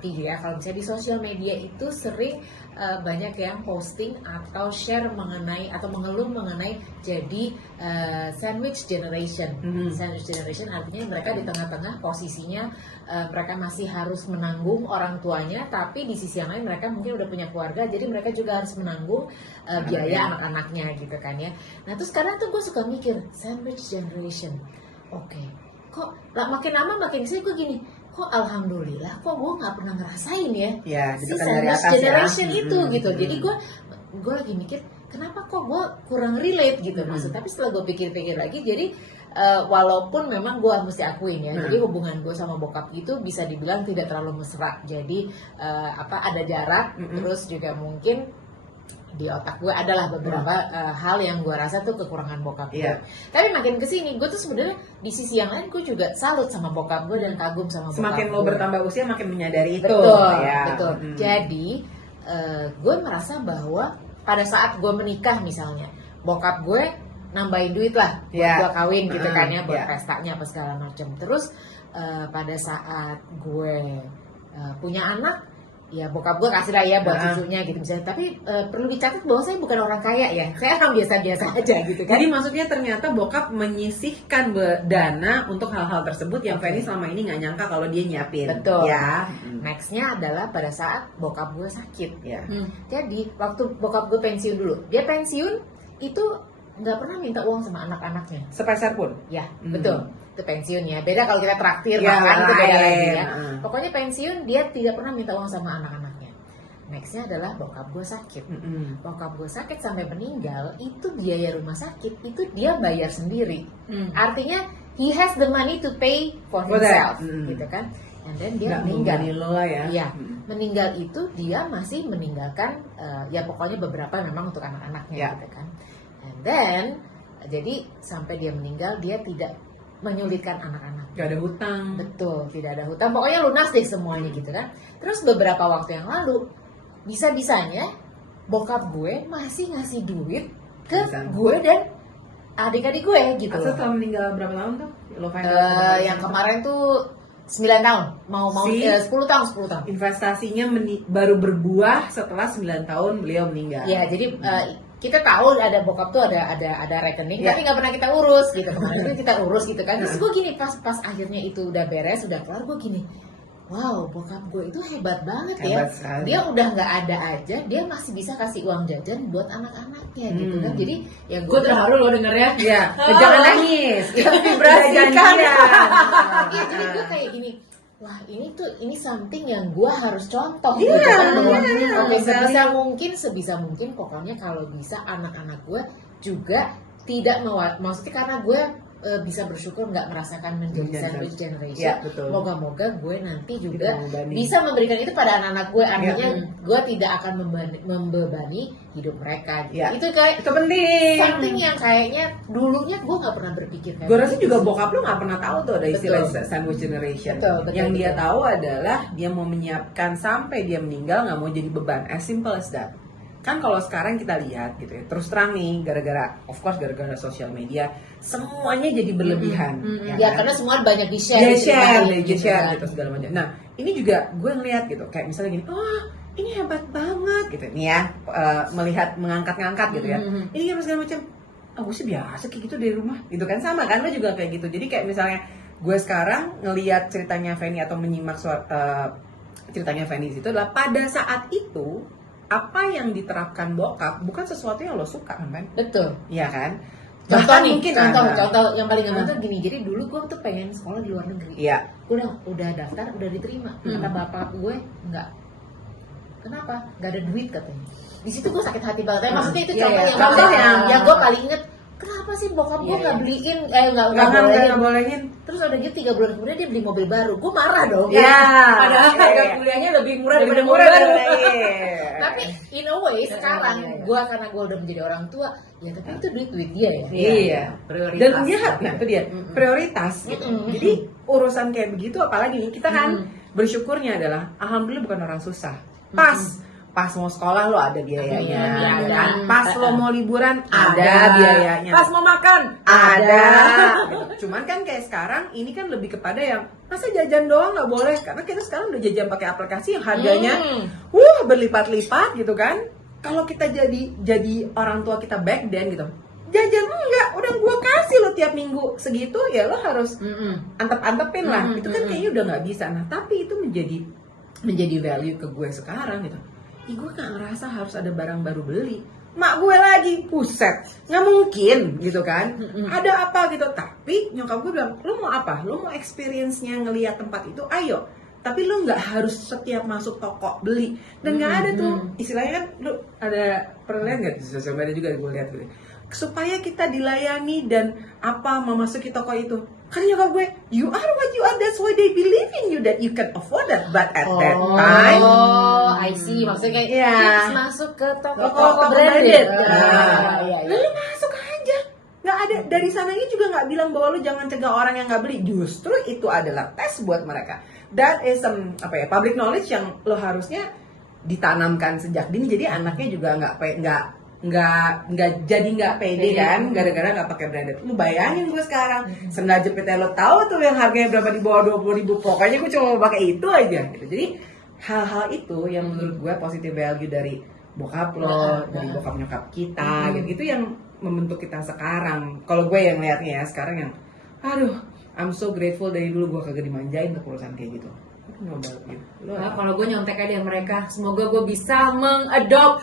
amati ya, kalau misalnya di sosial media itu sering banyak yang posting atau share mengenai atau mengeluh mengenai jadi sandwich generation. Sandwich generation artinya mereka di tengah-tengah posisinya mereka masih harus menanggung orang tuanya, tapi di sisi yang lain mereka mungkin udah punya keluarga, jadi mereka juga harus menanggung biaya anak-anaknya gitu kan ya. Nah terus kadang tuh gue suka mikir sandwich generation, oke, kok makin lama makin sih gue gini, kok alhamdulillah kok gue nggak pernah ngerasain ya si sandwich generation itu gitu. Jadi gue lagi mikir kenapa kok gue kurang relate gitu maksud. Tapi setelah gue pikir-pikir lagi, jadi walaupun memang gue mesti akuin ya, jadi hubungan gue sama bokap itu bisa dibilang tidak terlalu mesra. Jadi ada jarak, terus juga mungkin di otak gue adalah beberapa hal yang gue rasa tuh kekurangan bokap gue. Tapi makin kesini gue tuh sebenarnya di sisi yang lain gue juga salut sama bokap gue dan kagum sama bokap semakin gue. lo bertambah usia makin menyadari itu. Betul. Jadi gue merasa bahwa pada saat gue menikah misalnya, bokap gue nambahin duit lah buat gue kawin gitu kan ya, buat pestanya apa segala macam. Terus pada saat gue punya anak, ya bokap gue kasih lah ya buat cucunya gitu misalnya. Tapi perlu dicatat bahwa saya bukan orang kaya ya, saya orang biasa-biasa aja gitu kan. Jadi maksudnya ternyata bokap menyisihkan dana untuk hal-hal tersebut yang Fanny selama ini nggak nyangka kalau dia nyiapin. Betul ya. Nextnya adalah pada saat bokap gue sakit ya. Jadi waktu bokap gue pensiun dulu, dia pensiun itu nggak pernah minta uang sama anak-anaknya sepeser pun ya. Betul, itu pensiunnya beda. Kalau kita traktir makan itu beda lagi ya. Pokoknya pensiun dia tidak pernah minta uang sama anak-anaknya. Nextnya adalah bokap gue sakit. Bokap gue sakit sampai meninggal, itu biaya rumah sakit itu dia bayar sendiri. Artinya he has the money to pay for himself gitu kan. And then dia meninggal. Meninggal itu dia masih meninggalkan ya pokoknya beberapa memang untuk anak-anaknya gitu kan. And then jadi sampai dia meninggal dia tidak menyulitkan anak-anak. Gak ada hutang. Betul, tidak ada hutang. Pokoknya lunas deh semuanya gitu kan. Terus beberapa waktu yang lalu bisa-bisanya bokap gue masih ngasih duit ke gue dan adik-adik gue gitu. Setelah meninggal berapa tahun tuh? Yang kemarin tuh 9 tahun, mau 10 tahun. Investasinya baru berbuah setelah 9 tahun beliau meninggal. Ya, jadi kita tahu ada bokap tuh ada rekening, tapi nggak pernah kita urus gitu. Kemarin itu kita urus gitu kan. Terus gue gini, pas akhirnya itu udah beres, udah kelar, gue gini, wow, bokap gue itu hebat banget ya. Sekali. Dia udah nggak ada aja, dia masih bisa kasih uang jajan buat anak-anaknya gitu kan. Jadi ya gue terharu loh dengernya. Ya, jangan nangis. Kita vibrasikan. Ya. Iya, jadi gue kayak gini. Wah ini something yang gue harus contoh gitu kan. Oke, sebisa mungkin pokoknya kalau bisa anak-anak gue juga tidak maksudnya karena gue bisa bersyukur nggak merasakan menjadi sandwich generation. Ya, Moga-moga gue nanti juga bisa memberikan itu pada anak-anak gue. Artinya gue tidak akan membebani hidup mereka. Gitu. Ya. Itu penting. Something yang kayaknya dulunya gue nggak pernah berpikir. Gue rasa juga bokap lu nggak pernah tahu tuh ada istilah sandwich generation. Yang dia tahu adalah dia mau menyiapkan sampai dia meninggal, nggak mau jadi beban. As simple as that. Kan kalau sekarang kita lihat gitu ya, terus terang nih gara-gara sosial media semuanya jadi berlebihan. Ya kan? Karena semua banyak di-share gitu segala macam. Nah ini juga gue ngeliat gitu kayak misalnya gini, oh ini hebat banget gitu nih ya, melihat mengangkat-ngangkat gitu ya, ini kan segala macam. Gue sih biasa kayak gitu dari rumah gitu kan, sama kan lo juga kayak gitu. Jadi kayak misalnya gue sekarang ngelihat ceritanya Fanny atau menyimak ceritanya Fanny itu adalah pada saat itu apa yang diterapkan bokap bukan sesuatu yang lo suka kan? Betul. Iya kan? Contoh yang paling gampang tuh gini. Jadi dulu gue tuh pengen sekolah di luar negeri. Iya. Gue udah daftar, udah diterima. Kata bapak gue enggak. Kenapa? Gak ada duit katanya. Di situ gue sakit hati banget. Maksudnya itu contoh yang gue paling inget. Kenapa sih bokap gue nggak beliin, nggak bolehin. Terus udah gitu 3 bulan kemudian dia beli mobil baru. Gue marah dong. Padahal harga kuliahnya lebih murah daripada mobil baru. Tapi in a way sekarang gue karena gue udah menjadi orang tua, ya tapi itu duit dia ya. Iya. Prioritas. Dan lihat, nah itu dia prioritas. Gitu. Jadi urusan kayak begitu, apalagi nih kita kan bersyukurnya adalah alhamdulillah bukan orang susah. Pas pas mau sekolah lo ada biayanya, Ada. kan? Pas lo mau liburan ada biayanya. Pas mau makan ada. Cuman kan kayak sekarang ini kan lebih kepada yang masa jajan doang nggak boleh, karena kita sekarang udah jajan pakai aplikasi yang harganya berlipat-lipat gitu kan. Kalau kita jadi orang tua kita back then gitu, jajan enggak, udah gua kasih lo tiap minggu segitu, ya lo harus antep-antepin lah. Itu kan kayaknya udah nggak bisa. Nah tapi itu menjadi value ke gue sekarang gitu. Ih, gue gak ngerasa harus ada barang baru beli. Mak gue lagi, puset, nggak mungkin gitu kan. Ada apa gitu. Tapi nyokap gue bilang, lo mau apa? Lo mau experience-nya ngelihat tempat itu, ayo. Tapi lo nggak harus setiap masuk toko beli. Dan nggak ada tuh, istilahnya kan, lo ada pernah lihat nggak di sosial media juga gue lihat gitu. Supaya kita dilayani dan apa memasuki toko itu. Karena nyokap gue, you are what you are, that's why they believe in you that you can afford that. But at that time, I see. Maksudnya kayak Iya. tips masuk ke toko toko branded. Nah, Iya, iya. lu masuk aja. Nggak ada, dari sananya juga nggak bilang bahwa lu jangan cegah orang yang nggak beli. Justru itu adalah tes buat mereka. That is public knowledge yang lo harusnya ditanamkan sejak dini. Jadi anaknya juga nggak pede kan, gara-gara nggak pakai branded. Lu bayangin gue sekarang sendal jepitnya lo tahu tuh yang harganya berapa, di bawah 20.000, pokoknya gue cuma mau pakai itu aja gitu. Jadi hal-hal itu yang menurut gue positive value dari bokap lo, dari bokap nyokap kita gitu, itu yang membentuk kita sekarang. Kalau gue yang lihatnya ya sekarang yang aduh, I'm so grateful dari dulu gue kagak dimanjain untuk urusan kayak gitu. Nyoba gitu. Lo Nah, kalau gue nyontek aja mereka, semoga gue bisa mengadop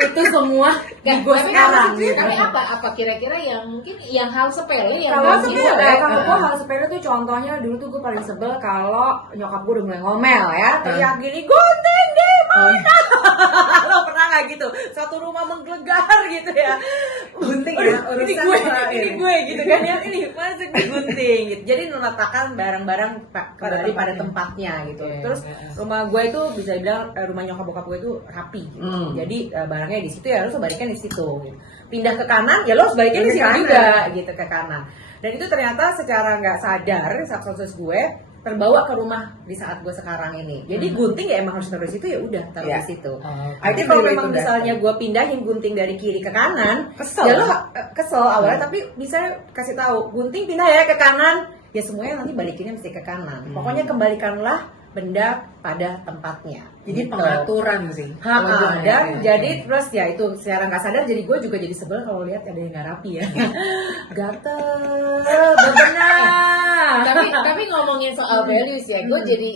itu semua di gue sekarang. Tapi apa kira-kira yang mungkin yang hal sepele yang Kalau belum sepele, bisa, kalau gue hal sepele tuh contohnya dulu tuh gue paling sebel kalau nyokap gue udah mulai ngomel ya, teriak gini, gunting deh mana? Lo pernah nggak gitu? Satu rumah menggelegar gitu ya, gunting Aduh, ya, ini urusan gue, lain. ini gue gitu kan ya, ini masih digunting gitu. Jadi meletakkan barang-barang kembali pada tempatnya gitu. Iya, Terus rumah gue itu bisa dibilang rumah nyokap bokap gue itu rapi gitu. Jadi barangnya di situ ya harus balikkan di situ. Gitu. Pindah ke kanan ya lo harus balikin di Ke situ kanan. juga gitu, ke kanan. Dan itu ternyata secara nggak sadar subconscious gue terbawa ke rumah di saat gue sekarang ini. Jadi gunting ya emang harus taruh di situ, ya udah taruh Iya. di situ. I Jadi think kalau really memang to that. misalnya gue pindahin gunting dari kiri ke kanan, Kesel. ya lo kesel awalnya, tapi bisa kasih tahu gunting pindah ya ke kanan, ya semuanya nanti balikinnya mesti ke kanan. Pokoknya kembalikanlah benda pada tempatnya. Jadi Gitu. pengaturan sih. Kalau gue Dan ngeliatnya. jadi terus ya itu secara nggak sadar, jadi gue juga jadi sebel kalau lihat ada yang nggak rapi ya. Gatel, bebenah. tapi ngomongin soal values ya, gue jadi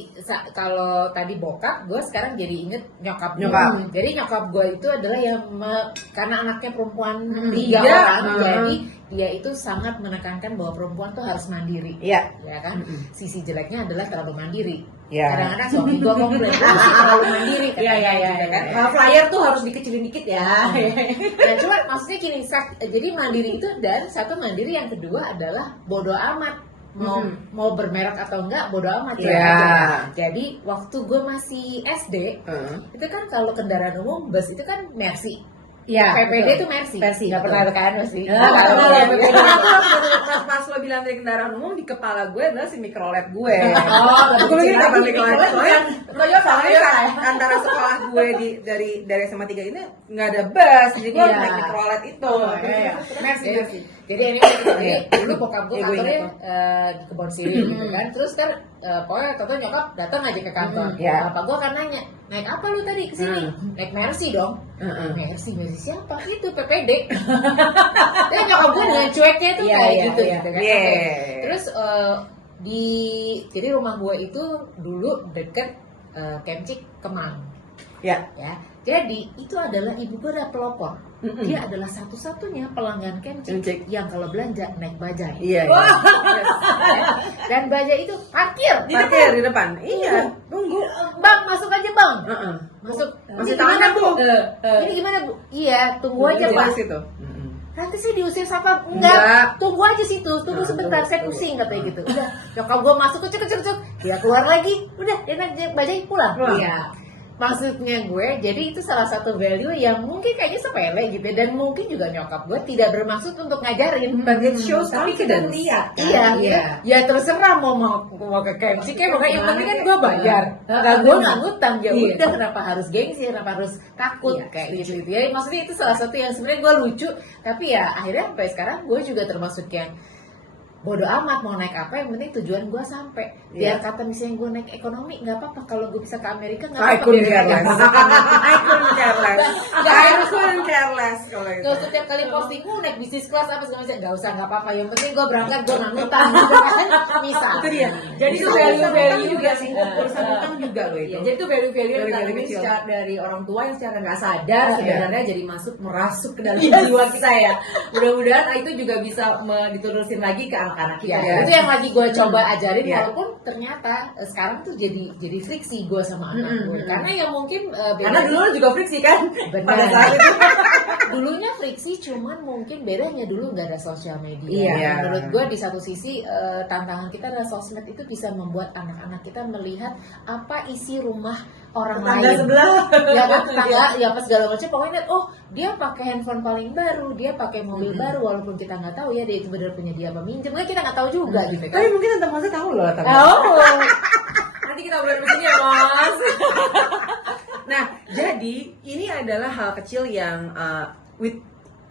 kalau tadi bokap, gue sekarang jadi inget nyokap gue. Nyokap. Jadi nyokap gue itu adalah yang karena anaknya perempuan Tiga. 3 orang, Hmm. jadi dia itu sangat menekankan bahwa perempuan tuh harus mandiri. Iya. Ya kan, sisi jeleknya adalah terlalu mandiri. Iya. Kadang-kadang suami gue komplain, "Lu sih terlalu mandiri." Iya iya iya. Juga kan. Flyer tuh harus dikecilin dikit ya. Nah, cuma maksudnya gini, jadi mandiri itu, dan satu mandiri yang kedua adalah bodoh amat. Mau bermerek atau enggak bodoh amat ya. Iya. Jadi waktu gue masih SD, itu kan kalau kendaraan umum bus itu kan Mercy. Iya. PPD betul. itu Mercy. Mercy, Nggak betul. pernah kan Mercy. Nggak pernah ya. ya, PPD. Pas lo bilang dari kendaraan umum, di kepala gue adalah si mikrolet gue. Oh, Gue lagi kapan mikrolet? Soalnya Toyota, soalnya Toyota. antara sekolah gue dari SMA 3 ini nggak ada bus, jadi gue harus Iya. naik mikrolet itu. Iya. Mercy, Jadi, Mercy. jadi ini dulu bokap gue Iya, gue kantornya ingat di Kebon Sirih gitu kan. Terus kan pokoknya tau nyokap datang aja ke kantor. Iya. Bapak gue kan nanya, naik apa lu tadi kesini? Naik Mercy dong. Mercy siapa? Itu PPD. Dan nyokap gue dengan cueknya tuh Iya, kayak iya, gitu iya. gitu kan. Iya. Terus jadi rumah gue itu dulu deket Kemcik Kemang. Ya. Ya, jadi itu adalah ibu gue adalah pelopor. Dia adalah satu-satunya pelanggan Kemcik Kemcik. yang kalau belanja naik bajai. Iya. Yes, ya. Dan bajai itu parkir di Parkir depan. di depan. Iya. Tunggu. Bang, masuk aja bang. Masuk. Masih Ini gimana tangan bu? tuh. Ini gimana bu? Iya, tunggu aja pak. Situ. Nanti saya diusir siapa? Enggak. Enggak. Tunggu aja situ. Tunggu Nah, sebentar, tunggu, saya tunggu. pusing katanya gitu. Udah, nyokap gue masuk, cek. Dia keluar lagi. Udah, dia naik bajai pulang. Pulang. Iya. maksudnya gue, jadi itu salah satu value yang mungkin kayaknya sepele gitu ya, dan mungkin juga nyokap gue tidak bermaksud untuk ngajarin, But it shows Tapi kita confidence. lihat kan. Iya, ya terserah mau ke KFC kayak pokoknya yang penting kan gue bayar. Nah, gue nggak ngutang ya Iya. udah, kenapa harus gengsi, kenapa harus takut Iya, kayak setuju. gitu ya. Maksudnya itu salah satu yang sebenarnya gue lucu, tapi ya akhirnya sampai sekarang gue juga termasuk yang bodo amat mau naik apa, yang penting tujuan gue sampai. Biar kata misalnya gue naik ekonomi nggak apa-apa, kalau gue bisa ke Amerika nggak I apa-apa. couldn't biar care aja. less. I couldn't care less. Nggak I harus couldn't care less kalau itu. Gak usah tiap kali posting gue naik bisnis kelas apa segala macam, gak usah, gak apa-apa, yang penting gue berangkat, gue nggak ngutang gitu kan, misal. Itu dia. Jadi itu Urusan value-value utang juga sih, yang- urusan utang juga loh itu. Iya, jadi itu value-value yang Value-value ditanami kecil. secara dari orang tua yang secara nggak sadar Iya. sebenarnya jadi merasuk ke dalam jiwa kita ya. Mudah-mudahan itu juga bisa diturusin lagi ke anak-anak kita. Ya, Iya. itu yang lagi gue coba ajarin, Iya. walaupun ternyata sekarang tuh jadi friksi gue sama anak gue, karena ya mungkin Karena dulu lu juga friksi kan? Benar. Pada saat itu. dulunya friksi, cuman mungkin bedanya dulu nggak ada sosial media. Iya. Menurut gue di satu sisi tantangan kita adalah sosmed itu bisa membuat anak-anak kita melihat apa isi rumah orang Tetangga lain. sebelah. Ya kan, tetangga, ya apa segala macam, pokoknya lihat, oh dia pakai handphone paling baru, dia pakai mobil baru, walaupun kita nggak tahu ya dia itu benar punya dia apa minjem, kan kita nggak tahu juga gitu kan. Tapi mungkin Tante Masa tahu loh, Tante. Oh, Nanti kita obrolin begini ya, Mas. Nah, jadi ini adalah hal kecil yang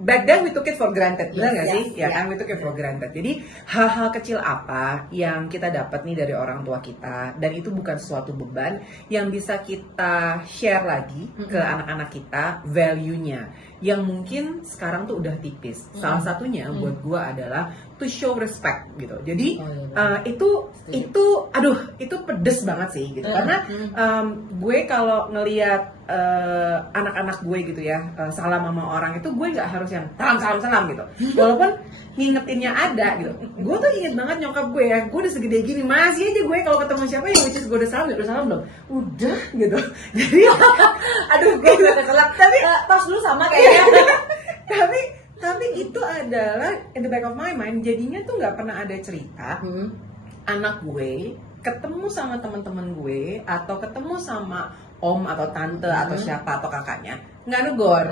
back then we took it for granted, benar nggak Yes, sih? yes, Ya kan, we took it for granted. Jadi hal-hal kecil apa yang kita dapat nih dari orang tua kita, dan itu bukan suatu beban yang bisa kita share lagi ke anak-anak kita, value-nya yang mungkin sekarang tuh udah tipis. Salah satunya buat gua adalah to show respect gitu. Jadi itu aduh itu pedes banget sih gitu. Karena gue kalau ngelihat anak-anak gue gitu ya salam sama orang itu, gue nggak harus yang salam gitu. Walaupun ngingetinnya ada gitu. Gue tuh inget banget nyokap gue ya, gue udah segede gini masih aja gue kalau ketemu siapa yang which is gue udah salam belum, udah gitu. Jadi Aduh, gue udah keselak. Tapi tos dulu sama kayaknya. tapi itu adalah in the back of my mind, jadinya tuh nggak pernah ada cerita anak gue ketemu sama teman-teman gue atau ketemu sama om atau tante atau siapa atau kakaknya nggak negor.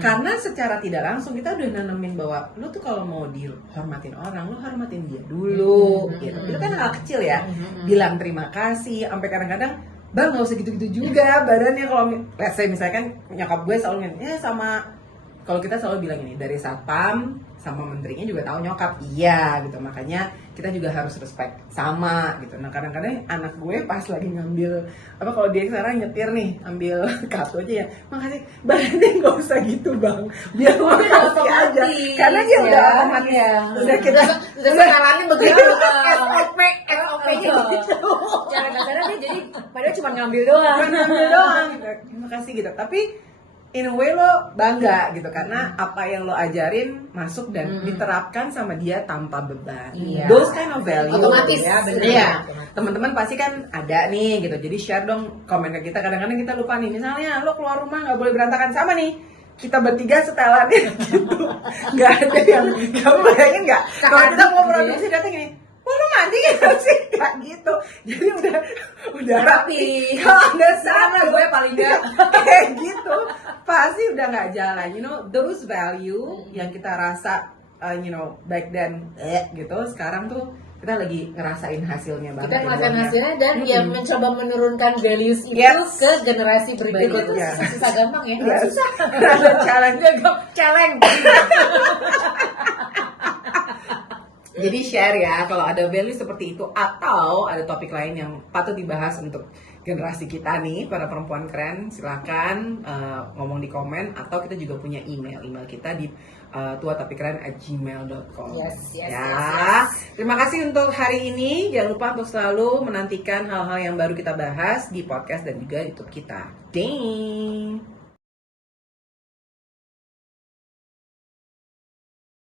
Karena secara tidak langsung kita udah nanemin bahwa lu tuh kalau mau dihormatin orang, lu hormatin dia dulu gitu. Itu kan hal kecil ya, bilang terima kasih, sampai kadang-kadang bang nggak usah gitu-gitu juga badannya. Kalau let's say misalkan nyokap gue selalu ya sama, kalau kita selalu bilang ini dari satpam sama menterinya juga tahu nyokap iya gitu, makanya kita juga harus respect sama gitu. Nah kadang-kadang anak gue pas lagi ngambil apa, kalau dia sekarang nyetir nih ambil kartu aja ya, makasih badannya nggak usah gitu bang, biar makasih aja, karena dia udah otomatis udah kita udah sekarangnya begitu. SOP gitu. Cara-cara dia jadi padahal cuma ngambil doang. ngambil doang gitu. Terima kasih gitu, tapi in a way lo bangga gitu karena apa yang lo ajarin masuk dan diterapkan sama dia tanpa beban. Iya. Those kind of value Otomatis. ya bener. Iya. Teman-teman pasti kan ada nih gitu. Jadi share dong komen ke kita. Kadang-kadang kita lupa nih. Misalnya lo keluar rumah nggak boleh berantakan sama nih. Kita bertiga setelannya gitu. Nggak ada yang kamu bayangin nggak? Kalau kita mau produksi datang gini. Oh lo mandi gitu sih, kayak gitu. Jadi udah rapi. Kalau ada Sama satu gue paling nggak. kayak gitu, pasti udah nggak jalan. You know, those value yang kita rasa, back then, gitu. Sekarang tuh kita lagi ngerasain hasilnya banget. Kita ya, melakukan Bang, ya. hasilnya dan ya mencoba menurunkan values itu Yes. ke generasi berikutnya. Itu Berikutnya. susah gampang ya. Nggak susah. Ada challenge. Jadi share ya kalau ada value seperti itu atau ada topik lain yang patut dibahas untuk generasi kita nih para perempuan keren, silakan ngomong di komen, atau kita juga punya email kita di tuatapikeren@gmail.com. Yes. Ya. Terima kasih untuk hari ini. Jangan lupa untuk selalu menantikan hal-hal yang baru kita bahas di podcast dan juga YouTube kita. Ding.